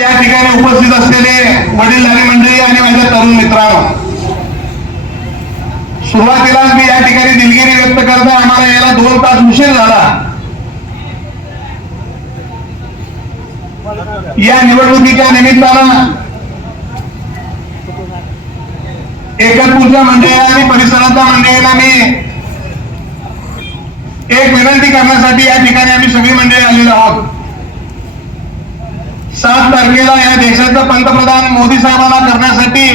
या ठिकाणी उपस्थित असलेले वडील आणि मंडळी आणि माझ्या तरुण मित्रांनो सुरुवातीला मी या ठिकाणी दिलगिरी व्यक्त करता आम्हाला याला दोन तास उशीर झाला. या निवडणुकीच्या निमित्तानं एकतपूरच्या मंडळीला आणि परिसरातल्या मंडळीला मी एक विनंती करण्यासाठी या ठिकाणी आम्ही सगळी मंडळी सात तारखेला या देशाचं पंतप्रधान मोदी साहेबांना करण्यासाठी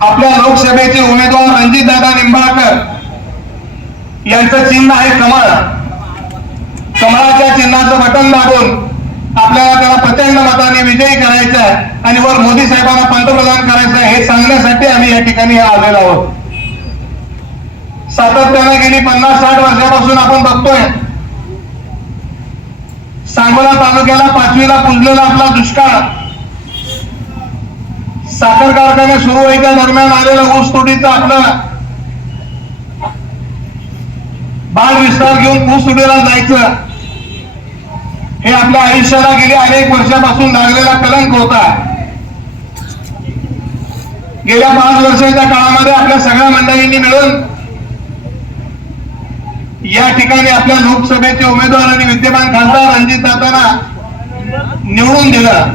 आपल्या लोकसभेचे उमेदवार रणजितदादा निंबाळकर यांचं चिन्ह आहे कमळ. कमळाच्या चिन्हाचं बटन दाबून आपल्याला त्याला प्रचंड मताने विजयी करायचं आहे आणि वर मोदी साहेबांना पंतप्रधान करायचं आहे हे सांगण्यासाठी आम्ही या ठिकाणी आलेलो आहोत. सातत्याने गेली पन्नास साठ वर्षापासून आपण बघतोय. सांगोला तालुक्याला पाचवीला पुजलेला आपला दुष्काळ. साखर कारखाने सुरू व्हायच्या दरम्यान आलेलं ऊस तुडीचं आपलं बाल विस्तार घेऊन ऊस तुडीला जायचं. हे आपल्या आयुष्याला गेली अनेक वर्षापासून लागलेला कलंक होता. गेल्या पाच वर्षाच्या काळामध्ये आपल्या सगळ्या मंडळींनी मिळून या ठिकाणी आपल्या लोकसभेचे उमेदवार आणि विद्यमान खासदार रणजित दादांना निवडून दिलं.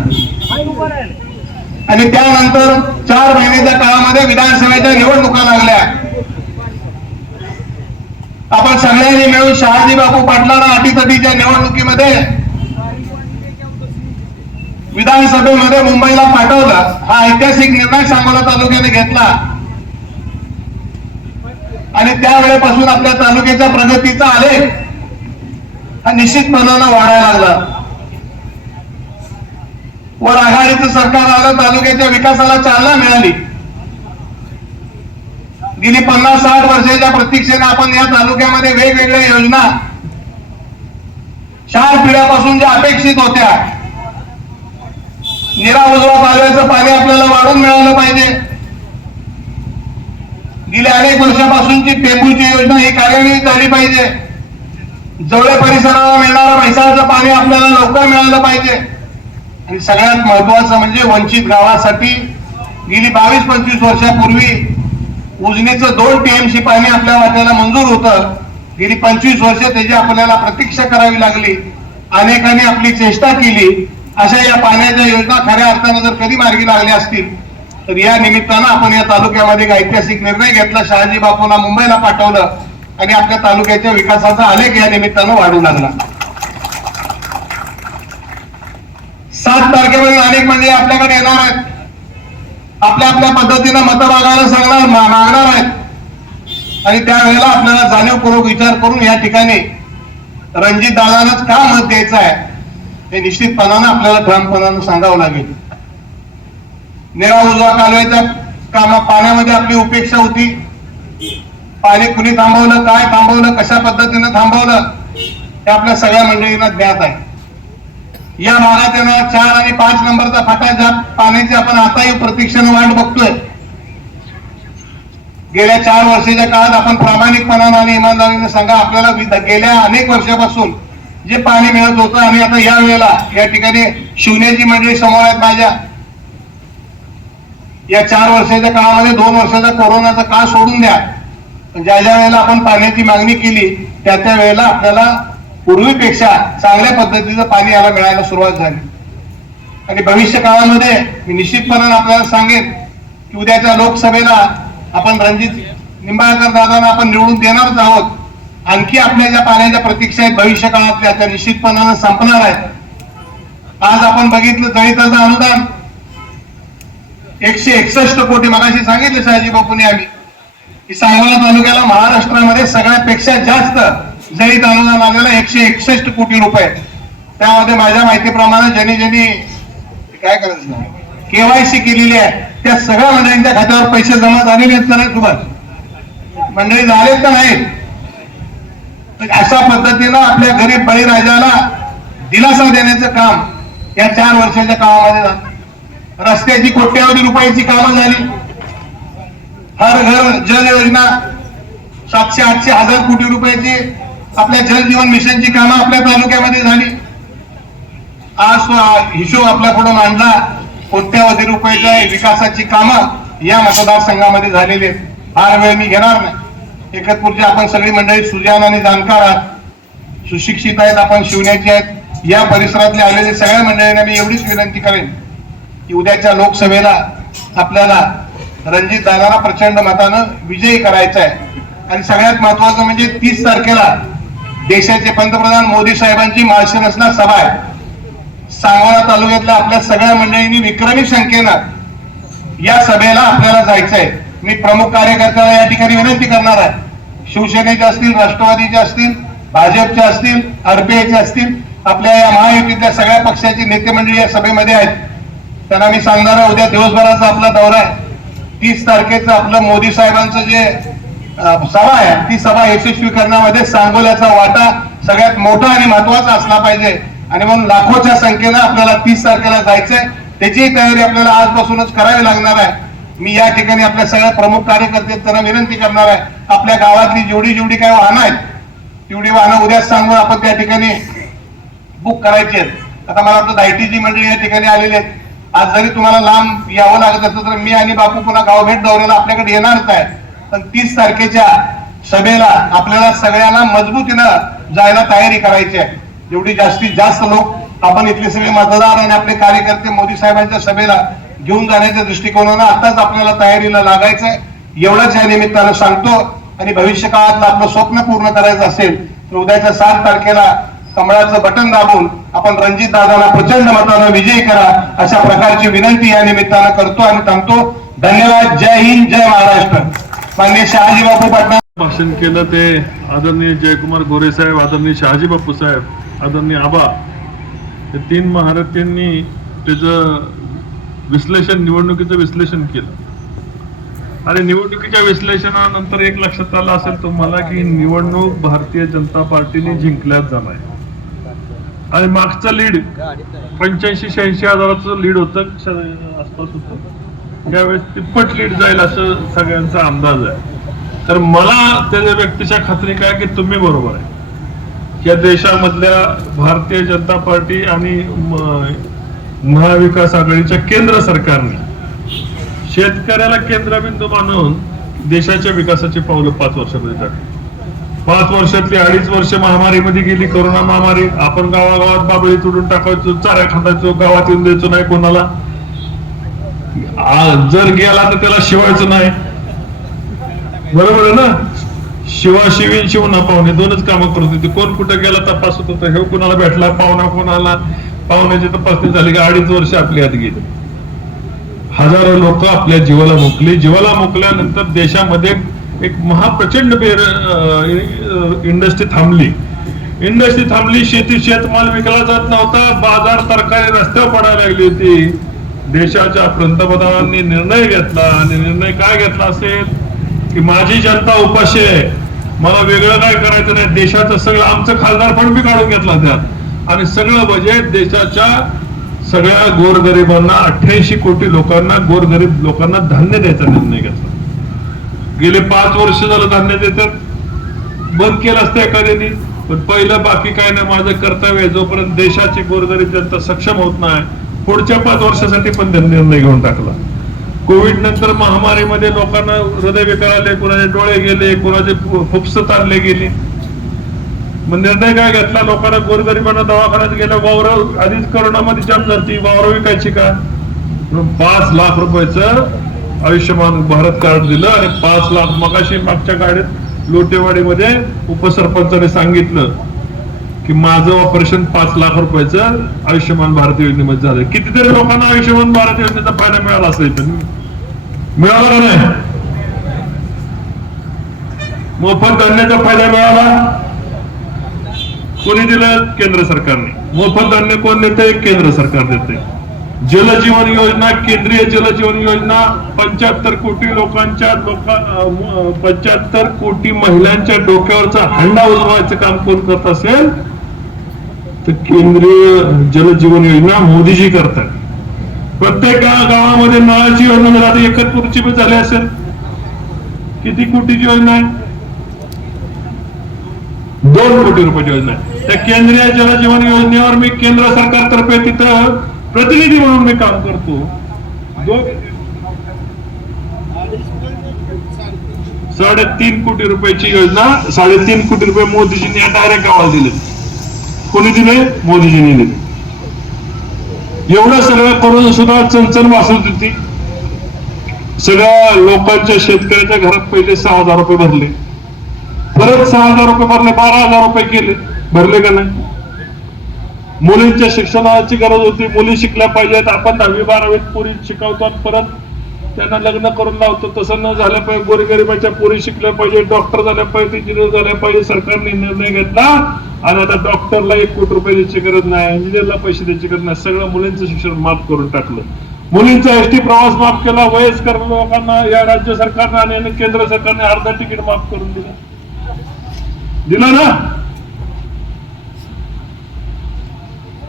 आणि त्यानंतर चार महिन्याच्या काळामध्ये विधानसभेच्या निवडणुका लागल्या. आपण सगळ्यांनी मिळून शहाजी बापू पाटलांना अटीतटीच्या निवडणुकीमध्ये विधानसभेमध्ये मुंबईला पाठवलं. हा ऐतिहासिक निर्णय सांगोला तालुक्याने घेतला. आणि त्यावेळेपासून आपल्या तालुक्याच्या प्रगतीचा आलेख हा निश्चितपणानं वाढायला लागला. वर आघाडीचं सरकार आलं तालुक्याच्या विकासाला चालना मिळाली. गेली पन्नास साठ वर्षाच्या प्रतीक्षेने आपण या तालुक्यामध्ये वेगवेगळ्या योजना चार पिढ्यापासून ज्या अपेक्षित होत्या निरा उजवा कालव्याचं पाणी आपल्याला वाढून मिळालं पाहिजे. गेल्या अनेक वर्षापासूनची टेंबूची योजना ही कार्यान्वित झाली पाहिजे. जवळ परिसराला मिळणारं म्हैसाळचं पाणी आपल्याला लवकर मिळालं पाहिजे. आणि सगळ्यात महत्वाचं म्हणजे वंचित गावासाठी गेली बावीस पंचवीस वर्षापूर्वी उजनीचं दोन टीएमसी पाणी आपल्या वाट्याला मंजूर होतं. गेली पंचवीस वर्ष त्याची आपल्याला प्रतीक्षा करावी लागली. अनेकांनी आपली चेष्टा केली. अशा या पाण्याच्या योजना खऱ्या अर्थानं जर कधी मार्गी लागल्या असतील तर या निमित्तानं आपण या तालुक्यामध्ये एक ऐतिहासिक निर्णय घेतला. शहाजी बापूला मुंबईला पाठवलं आणि आपल्या तालुक्याच्या विकासाचा आलेख या निमित्तानं वाढू लागला. सात तारखेमध्ये अनेक म्हणजे आपल्याकडे येणार आहेत. आपल्या आपल्या पद्धतीनं मतं मागायला सांगणार मागणार आहेत. आणि त्यावेळेला आपल्याला जाणीवपूर्वक विचार करून या ठिकाणी रणजित दादानंच का मत द्यायचं आहे हे निश्चितपणानं आपल्याला ठामपणानं सांगावं लागेल. निरा उजवा कालव्याच्या कामा पाण्यामध्ये आपली उपेक्षा होती. पाणी कुणी थांबवलं काय थांबवलं कशा पद्धतीनं थांबवलं हे आपल्या सगळ्या मंडळींना ज्ञात आहे. या भागात येणार चार आणि पाच नंबरचा फाटा ज्या पाण्याची आपण आताही प्रतीक्षेनं वाट बघतोय. गेल्या चार वर्षाच्या काळात आपण प्रामाणिकपणानं आणि इमानदारीनं सांगा आपल्याला गेल्या अनेक वर्षापासून जे पाणी मिळत होतं आणि आता या वेळेला या ठिकाणी शिवण्याची मंडळी समोर आहेत माझ्या या चार वर्षाच्या काळामध्ये दोन वर्षाचा कोरोनाचा काळ सोडून द्या. पण ज्या ज्या वेळेला आपण पाण्याची मागणी केली त्या त्या वेळेला आपल्याला पूर्वीपेक्षा चांगल्या पद्धतीचं पाणी याला मिळायला सुरुवात झाली. आणि भविष्य काळामध्ये मी निश्चितपणाने आपल्याला सांगेन की उद्याच्या लोकसभेला आपण रणजित निंबाळकर दादांना आपण निवडून देणारच आहोत. आणखी आपल्या ज्या पाण्याच्या प्रतीक्षा आहेत भविष्य काळातल्या त्या निश्चितपणानं संपणार आहेत. आज आपण बघितलं दलिताचं अनुदान एकशे एकसष्ट कोटी मगाशी सांगितले शहाजी बापूंनी आम्ही. की सांगोला तालुक्याला महाराष्ट्रामध्ये सगळ्यापेक्षा जास्त जरी अनुदान आलेलं एकशे एकसष्ट कोटी रुपये. त्यामध्ये माझ्या माहितीप्रमाणे ज्यांनी ज्यांनी काय करायचं केवायसी केलेली आहे. त्या सगळ्या मंडळींच्या खात्यावर पैसे जमा झालेले आहेत का नाही तुम्हाला मंडळी झालेत का नाहीत तर अशा पद्धतीनं आपल्या गरीब बळीराजाला दिलासा देण्याचं काम या चार वर्षाच्या कामामध्ये झालं. रस्त्याची कोट्यावधी रुपयाची कामं झाली. हर घर जल योजना सातशे आठशे हजार कोटी रुपयाची आपल्या जल जीवन मिशनची कामं आपल्या तालुक्यामध्ये झाली. आज हिशोब आपल्या पुढे मांडला. कोट्यावधी रुपयाच्या विकासाची कामं या मतदारसंघामध्ये झालेली आहेत. फार वेळ मी घेणार नाही. एकतपूरची आपण सगळी मंडळी सुजान आणि जाणकार आहात. सुशिक्षित आहेत आपण शिवण्याची आहेत. या परिसरातले आलेले सगळ्या मंडळींना मी एवढीच विनंती करेन. की उद्याच्या लोकसभेला आपल्याला रणजित दादाला प्रचंड मतानं विजयी करायचा आहे आणि सगळ्यात महत्वाचं म्हणजे तीस तारखेला देशाचे पंतप्रधान मोदी साहेबांची मार्शनसला सभा आहे. सांगोला तालुक्यातल्या आपल्या सगळ्या मंडळींनी विक्रमी संख्येनं या सभेला आपल्याला जायचं आहे मी प्रमुख कार्यकर्त्याला या ठिकाणी विनंती करणार आहे. शिवसेनेचे असतील राष्ट्रवादीचे असतील भाजपचे असतील आरपीआयचे असतील आपल्या या महायुतीतल्या सगळ्या पक्षाचे नेते मंडळी या सभेमध्ये आहेत. त्यांना मी सांगणार आहे उद्या दिवसभराचा आपला दौरा आहे. तीस तारखेचं आपलं मोदी साहेबांचं जे सभा आहे ती सभा यशस्वी करण्यामध्ये सांगोल्याचा वाटा सगळ्यात मोठा आणि महत्त्वाचा असला पाहिजे. आणि म्हणून लाखोच्या संख्येनं आपल्याला तीस तारखेला जायचंय. त्याचीही तयारी आपल्याला आजपासूनच करावी लागणार आहे. मी या ठिकाणी आपल्या सगळ्या प्रमुख कार्यकर्ते आहेत, त्यांना विनंती करणार आहे. आपल्या गावातली जेवढी जेवढी काही वाहनं आहेत तेवढी वाहनं उद्याच सांगून आपण त्या ठिकाणी बुक करायची आहेत. आता मला वाटतं दायटीची मंडळी या ठिकाणी आलेली आहेत. आज जरी तुम्हाला लांब यावं लागत असलं तर मी आणि बापू पुन्हा गावभेट दौऱ्याला आपल्याकडे येणारच आहे. पण तीस तारखेच्या सभेला आपल्याला सगळ्यांना मजबूतीनं जायला तयारी करायची आहे. जेवढी जास्तीत जास्त लोक आपण इथले सगळे मतदार आणि आपले कार्यकर्ते मोदी साहेबांच्या सभेला घेऊन जाण्याच्या दृष्टिकोनानं आताच आपल्याला तयारीला लागायचं आहे एवढंच या निमित्तानं सांगतो. आणि भविष्य काळातलं आपलं स्वप्न पूर्ण करायचं असेल तर उद्याच्या सात तारखेला कमळाचं बटन दाबून आपण रणजित दादाला प्रचंड मतानं विजयी करा अशा प्रकारची विनंती या निमित्तानं करतो आणि थांबतो. धन्यवाद. जय हिंद जय महाराष्ट्र. माननीय शहाजी बापू पाटणा भाषण केलं ते आदरणीय जयकुमार गोरे साहेब आदरणीय शहाजी बापू साहेब आदरणीय आबा. हे तीन महारथींनी त्याचं विश्लेषण निवडणुकीचं विश्लेषण केलं. आणि निवडणुकीच्या विश्लेषणानंतर एक लक्षात आलं असेल तुम्हाला की निवडणूक भारतीय जनता पार्टीने जिंकल्याच जाणार आहे. आणि मागचं लीड पंच्याऐंशी शहाऐंशी हजाराचं लीड होतं आसपास होतं. त्यावेळेस तिप्पट लीड जाईल असं सगळ्यांचा अंदाज आहे. तर मला त्याच्या व्यक्तीच्या खात्री काय की तुम्ही बरोबर आहे. या देशामधल्या भारतीय जनता पार्टी आणि महाविकास आघाडीच्या केंद्र सरकारने शेतकऱ्याला केंद्रबिंदू मानून देशाच्या विकासाची पावलं पाच वर्षामध्ये टाकली पाच वर्षातली अडीच वर्ष महामारीमध्ये गेली कोरोना महामारी. आपण गावागावात बाबळी तुडून टाकायचो चारा खातायचो गावात येऊन द्यायचो नाही कोणाला. जर गेला तर त्याला शिवायचं नाही. बरोबर आहे ना? शिवा शिवीन शिवना पाहुणे. दोनच कामं करत होते. कोण कुठं गेला तपास होत? होता हे कुणाला भेटला? पाहुणा कोणाला पाहुण्याची तपासणी झाली की अडीच वर्ष आपली हात गेली. हजारो लोक आपल्या जीवाला मुकली. जीवाला मुकल्यानंतर देशामध्ये एक महाप्रचंड बेर इंडस्ट्री थांबली. इंडस्ट्री थांबली शेती शेतमाल विकला जात नव्हता. बाजार तरकारी रस्त्यावर पडायला लागली होती. देशाच्या पंतप्रधानांनी निर्णय घेतला. आणि निर्णय काय घेतला असेल? की माझी जनता उपाशी आहे. मला वेगळं काय करायचं नाही. देशाचं सगळं आमचं खासदार पण मी काढून घेतला त्यात. आणि सगळं बजेट देशाच्या सगळ्या गोरगरिबांना अठ्ठ्याऐंशी कोटी लोकांना गोरगरीब लोकांना धान्य द्यायचा निर्णय घेतला. गेले पाच वर्ष झालं धान्य देतात बंद केलं असतं एखाद्याने. पण पहिलं बाकी काय नाही माझं कर्तव्य आहे. जोपर्यंत देशाची गोरगरीब जनता सक्षम होत नाही पुढच्या पाच वर्षासाठी पण त्यांनी निर्णय घेऊन टाकला. कोविड नंतर महामारीमध्ये लोकांना हृदय विकार आले कोणाचे डोळे गेले कोणाचे फुफ्स ताणले गेली. मग निर्णय काय घेतला? लोकांना गोरगरिबांना दवाखान्यात गेल्या वावरव आधीच करोनामध्ये जाम झाली वावर विकायची का? पाच लाख रुपयाचं आयुष्यमान भारत कार्ड दिलं आणि पाच लाख मगाशी मागच्या गाडीत लोटेवाडीमध्ये उपसरपंचाने सांगितलं की माझं ऑपरेशन पाच लाख रुपयाचं आयुष्यमान भारत योजनेमध्ये झालं. कितीतरी लोकांना आयुष्यमान भारत योजनेचा फायदा मिळाला असेल पण मिळाला का नाही? मोफत धान्याचा फायदा मिळाला? कोणी दिलं? केंद्र सरकारने. मोफत धान्य कोण देते केंद्र सरकार देते जलजीवन योजना केंद्रीय जलजीवन योजना पंच्याहत्तर कोटी लोकांच्या लोका पंच्याहत्तर कोटी महिलांच्या डोक्यावरचा हंडा उजवायचं काम कोण करत असेल तर केंद्रीय जलजीवन योजना मोदीजी करतात. प्रत्येक गावामध्ये नळाची योजना जर आता एकतपूरची पण झाली असेल. किती कोटीची योजना आहे? दोन कोटी रुपयाची योजना आहे. त्या केंद्रीय जलजीवन योजनेवर मी केंद्र सरकारतर्फे तिथं प्रतिनिधी म्हणून मी काम करतो. साडेतीन कोटी रुपयाची योजना साडेतीन कोटी रुपये मोदीजींनी डायरेक्ट गावाला दिले कोणी दिले? मोदीजींनी दिले. एवढं सगळं करून सुद्धा चणचण वासत होती सगळ्या लोकांच्या शेतकऱ्याच्या घरात पहिले सहा हजार रुपये भरले. परत सहा हजार रुपये भरले बारा हजार रुपये केले. भरले का नाही? मुलींच्या शिक्षणाची गरज होती. मुली शिकल्या पाहिजेत. आपण दहावी बारावीत पोरी शिकवतो आणि परत त्यांना लग्न करून लावतो. तसं न झालं पाहिजे गोरगरिबाच्या पोरी शिकल्या पाहिजे डॉक्टर झाल्या पाहिजे इंजिनियर झाल्या पाहिजे. सरकारने निर्णय घेतला आणि आता डॉक्टरला एक कोटी रुपये द्यायची गरज नाही. इंजिनियरला पैसे द्यायची गरज नाही. सगळं मुलींचं शिक्षण माफ करून टाकलं. मुलींचा एसटी प्रवास माफ केला. वयस्कर लोकांना या राज्य सरकारने आणि केंद्र सरकारने अर्धा तिकीट माफ करून दिलं. दिलं ना?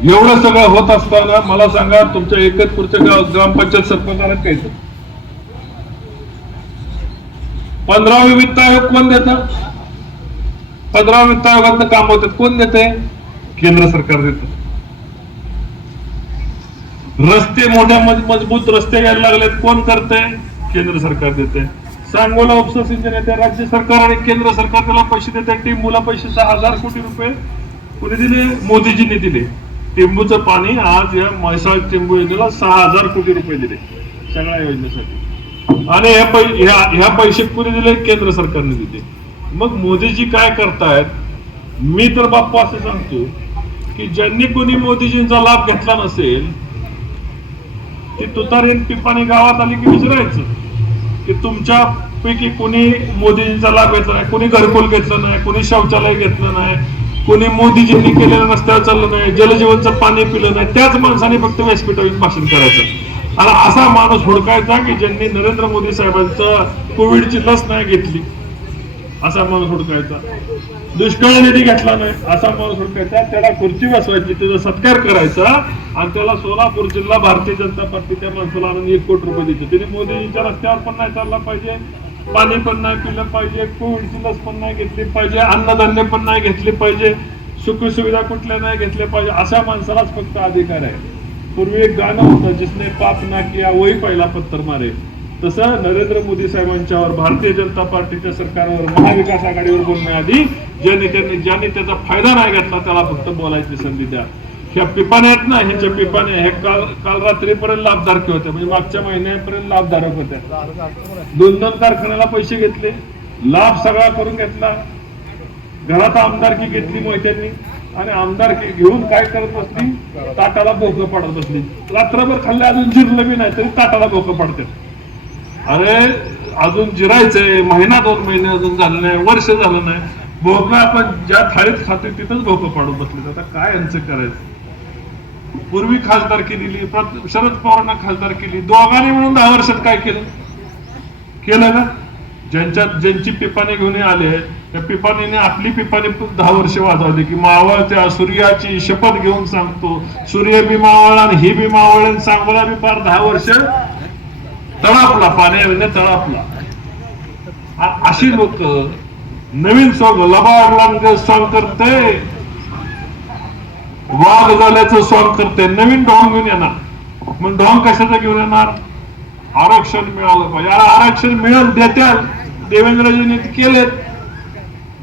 एवढं सगळं होत असताना मला सांगा तुमच्या एकच गाव ग्रामपंचायत सरपंचाला काय पंधरावे वित्त आयोग कोण देत? पंधरावे वित्त आयोगात काम होतात कोण देते केंद्र सरकार देत. रस्ते मोठ्या मज- मजबूत रस्ते यायला लागलेत कोण करते केंद्र सरकार देते सांगोला उपसा सिंचन येते राज्य सरकार आणि केंद्र सरकार त्याला पैसे देते टिंबूला पैसे सहा हजार कोटी रुपये कुणी दिले? मोदीजींनी दिले. टेंबूचं पाणी आज या म्हैसाळ टेंबू योजनेला सहा हजार कोटी रुपये दिले सगळ्या योजनेसाठी. आणि ह्या पै ह्या ह्या पैसे कुणी दिले? केंद्र सरकारने दिले. मग मोदीजी काय करतायत? मी तर बाप्पा असं सांगतो की ज्यांनी कोणी मोदीजींचा लाभ घेतला नसेल ते तुतारीन पिपाणी गावात आली की विचारायचं की तुमच्या पैकी कोणी मोदीजींचा लाभ घेतला नाही कोणी घरकुल घेतलं नाही कोणी शौचालय घेतलं नाही कोणी मोदीजींनी केलेलं रस्त्यावर चाललं नाही जलजीवनचं पाणी पिलं नाही त्याच माणसाने फक्त व्यासपीठावर भाषण करायचं. आणि असा माणूस हुडकायचा की ज्यांनी नरेंद्र मोदी साहेबांचं कोविडची लस नाही घेतली असा माणूस हुडकायचा. दुष्काळ निधी घेतला नाही असा माणूस हुडकायचा. त्याला खुर्ची बसवायची त्याचा सत्कार करायचा आणि त्याला सोलापूर जिल्हा भारतीय जनता पार्टी त्या माणसाला आणून एक कोटी रुपये द्यायचे. त्याने मोदींच्या रस्त्यावर पण नाही चालला पाहिजे. पाणी पण नाही पिलं पाहिजे कोविडची लस पण नाही घेतली पाहिजे अन्नधान्य पण नाही घेतले पाहिजे सुखसुविधा कुठल्या नाही घेतल्या पाहिजे अशा माणसालाच फक्त अधिकार आहे. पूर्वी एक गाणं होतं जिसने पाप ना किया वही पहिला पत्थर मारे. तसं नरेंद्र मोदी साहेबांच्यावर भारतीय जनता पार्टीच्या सरकारवर महाविकास आघाडीवर बोलण्याआधी ज्या नेत्यांनी ज्यांनी त्याचा फायदा नाही घेतला त्याला फक्त बोलायची संधी द्या. ह्या पिपाण्या आहेत ना ह्याच्या पिपाण्या हे काल काल रात्रीपर्यंत लाभधारक होते म्हणजे मागच्या महिन्यापर्यंत लाभधारक होत्या. दोन दोन कारखान्याला पैसे घेतले. लाभ सगळा करून घेतला. घरात आमदारकी घेतली मोहित्यांनी. आणि आमदारकी घेऊन काय करत बसली? ताटाला भोकं पडत बसली. रात्रभर खाल्ले अजून जिरलं बी नाही तरी ताटाला भोकं पडते. अरे अजून जिरायचंय. महिना दोन महिने अजून झालं नाही वर्ष झालं नाही. भोकं आपण ज्या थाळीत खाते तिथंच भोकं पाडून बसले आता काय यांचं करायचं? पूर्वी खासदार केलेली शरद पवारांना खासदार केली. दोघांनी म्हणून दहा वर्षात काय केलं? केलं ना? ज्यांच्या ज्यांची पिपाने घेऊन आले त्या पिपाणीने आपली पिपाणी दहा वर्ष वाजवली की मावळत्या सूर्याची शपथ घेऊन सांगतो. सूर्य बी मावळा आणि ही बी मावळ आणि सांगोला बी पार दहा वर्ष तळापला पाण्याने तळापला. अशी लोक नवीन सॉंग लबाड सॉंग करते. वाघ झाल्याचं सॉंग करते. नवीन ढोंग घेऊन येणार. मग ढोंग कशाचं घेऊन येणार? आरक्षण मिळालं पाहिजे. अरे आरक्षण मिळेल देत्या देवेंद्रजींनी केलेत.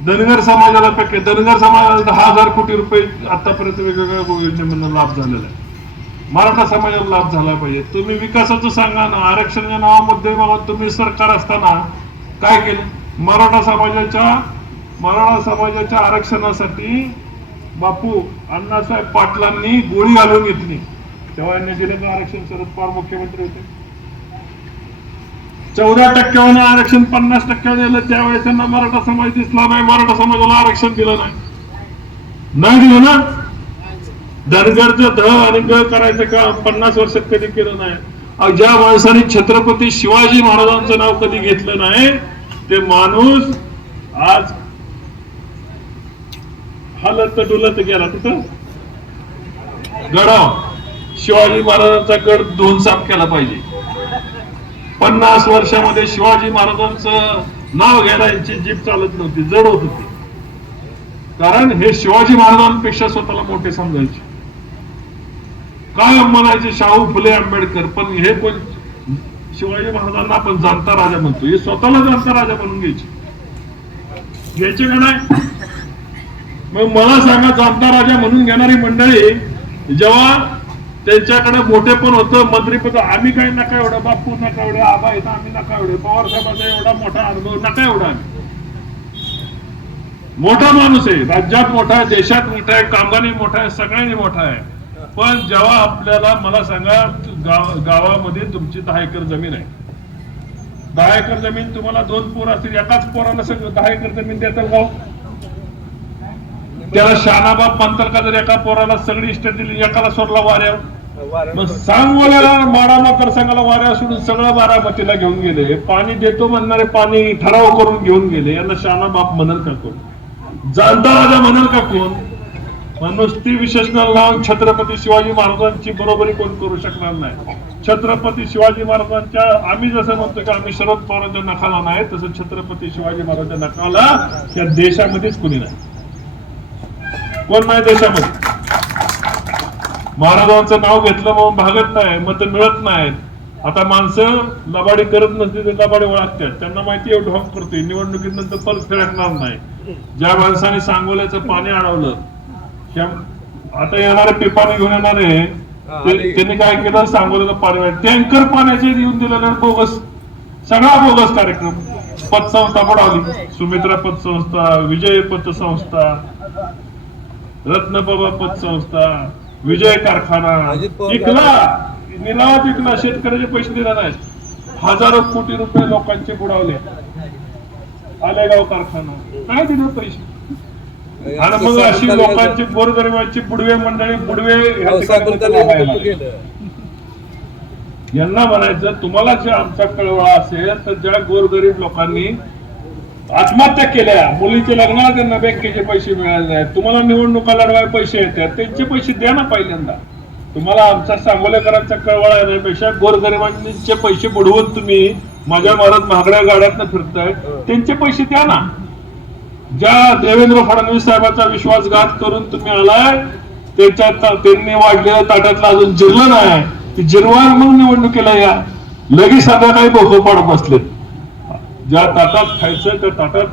धनगर समाजाला पॅकेज धनगर समाजाला दहा हजार कोटी रुपये आतापर्यंत वेगवेगळ्या योजनेमधून लाभ झालेला आहे. मराठा समाजाला लाभ झाला पाहिजे. तुम्ही विकासाचं सांगा ना. आरक्षणाच्या नावामध्ये बाबा तुम्ही सरकार असताना काय केलं? मराठा समाजाच्या मराठा समाजाच्या आरक्षणासाठी बापू अण्णासाहेब पाटलांनी गोळी घालून घेतली. तेव्हा यांनी दिलं का आरक्षण शरद पवार मुख्यमंत्री होते. चौदा टक्क्यावर आरक्षण पन्नास टक्क्यावर दिलं. त्यावेळेस त्यांना मराठा समाज दिसला नाही. मराठा समाजाला आरक्षण दिलं नाही. नाही दिलं ना? धनगरचं ध आणि ग करायचं का पन्नास वर्षात कधी केलं नाही. ज्या माणसाने छत्रपती शिवाजी महाराजांचं नाव कधी घेतलं नाही ते माणूस आज हलत डुलत गेला तिथं. गडाव. शिवाजी महाराजांचा गड दोन साफ केला पाहिजे. पन्नास वर्षामध्ये शिवाजी महाराजांचं नाव घ्यायला यांची जीप चालत नव्हती जड होत होती. कारण हे शिवाजी महाराजांपेक्षा स्वतःला मोठे समजायचे. काय म्हणायचे शाहू फुले आंबेडकर पण हे पण शिवाजी महाराजांना आपण जाणता राजा म्हणतो. हे स्वतःला जाणता राजा म्हणून घ्यायचे. घ्यायचे का नाही? मग मला सांगा जामदार राजा म्हणून घेणारी मंडळी जेव्हा त्यांच्याकडे मोठे पण होतं मंत्रीपद आम्ही काही नका एवढं बापू नका एवढे आबा येतं आम्ही नका एवढे पवार साहेबांचा एवढा मोठा अनुभव नका एवढा. मोठा माणूस आहे राज्यात मोठा आहे देशात मोठा आहे कामगारी मोठा आहे सगळ्यांनी मोठा आहे. पण जेव्हा आपल्याला मला सांगा गाव गावामध्ये तुमची दहा एकर जमीन आहे. दहा एकर जमीन तुम्हाला दोन पोर असतील एकाच पोराला सगळं दहा एकर जमीन देताल गाव त्याला शहाणाबाब म्हणतात का जर एका पोराला सगळी इस्टेट दिली एकाला सोडला वाऱ्यावर? मग सांगोल्याला माडा मतदारसंघाला वाऱ्या सोडून सगळं बारामतीला घेऊन गेले. पाणी देतो म्हणणारे पाणी ठराव करून घेऊन गेले. यांना शहाणा बाप म्हणल का कोण? जाणता राजा म्हणल का कोण? मग नुसती विशेषण लावून छत्रपती शिवाजी महाराजांची बरोबरी कोण करू शकणार नाही? छत्रपती शिवाजी महाराजांच्या आम्ही जसं म्हणतो की आम्ही शरद पवारांच्या नखाला नाही तसं छत्रपती शिवाजी महाराजांच्या नखाला या देशामध्येच कुणी नाही. कोण नाही देशामध्ये? महाराजांचं नाव घेतलं म्हणून भागत नाही मत मिळत नाहीत. आता माणसं लबाडी करत नसते ते लबाडी ओळखतात त्यांना माहिती एवढं ढॉक करते निवडणुकीनंतर परत फिरकणार नाही. ज्या माणसाने सांगोल्याचं पाणी अडवलं आता येणारे पिपाने घेऊन येणारे त्यांनी काय केलं? सांगोल्याचं पाणी टँकर पाण्याचे येऊन दिलेलं बोगस. सगळा बोगस कार्यक्रम. पतसंस्था बुडावली सुमित्रा पतसंस्था विजय पतसंस्था. रत्नबाबा पतसंस्था विजय कारखाना इकला निलावात विकला शेतकऱ्याचे पैसे दिले नाहीत हजारो कोटी रुपये लोकांचे बुडावले आलेगाव कारखाना. काय दिले पैसे? आणि मग अशी लोकांची गोरगरिबांची बुडवे मंडळी बुडवे लागले. यांना म्हणायचं तुम्हाला जे आमचा कळवळा असेल तर ज्या गोरगरीब लोकांनी आत्महत्या केल्या मुलीचे लग्नाला त्यांना बँकेचे पैसे मिळाले नाहीत. तुम्हाला निवडणुका लढवाय पैसे येतात. त्यांचे पैसे द्या ना पहिल्यांदा. तुम्हाला आमचा सांगोलेकरांचा कळवळा येण्यापेक्षा गोरगरिबांचे पैसे बुडवून तुम्ही माझ्या मारत महागड्या गाड्यातनं फिरताय त्यांचे पैसे द्या ना. ज्या देवेंद्र फडणवीस साहेबांचा विश्वासघात करून तुम्ही आलाय त्याच्यात त्यांनी वाढलेल्या ताटातलं अजून जिरलं नाही. ते जिरवा मग निवडणुकीला या. लगेच संध्याकाळी काही पाडत बसलेत. ज्या ताटात खायचं त्या ताटात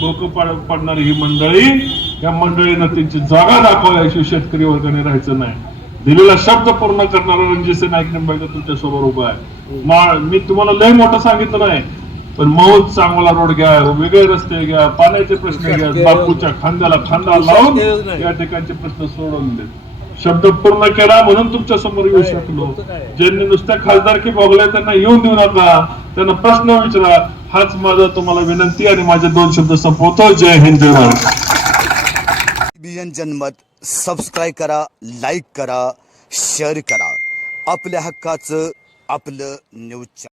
बोकं पाड पाडणारी ही मंडळी. या मंडळीनं त्यांची जागा दाखवल्याशिवाय शेतकरी वर्गाने राहायचं नाही. दिलेला शब्द पूर्ण करणारा रणजित नाईक निंबाळकर तुमच्यासमोर उभा आहे. मा- तुम्हाला लय मोठं सांगितलं नाही पण मौत चांगला रोड घ्या वेगळे रस्ते घ्या पाण्याचे प्रश्न घ्या बापूच्या खांद्याला खांदा लावून या ठिकाणचे प्रश्न सोडवले शब्द पूर्ण केला म्हणून तुमच्यासमोर येऊ शकलो. ज्यांनी नुसत्या खासदारकी भोगल्या त्यांना येऊन देऊ नका त्यांना प्रश्न विचारा. हाच माझा तुम्हाला विनंती आणि माझे दोन शब्द संपवतो. जय हिंद जय बियन जनमत सबस्क्राईब करा लाईक करा शेअर करा. आपल्या हक्काचं आपलं न्यूज चॅनल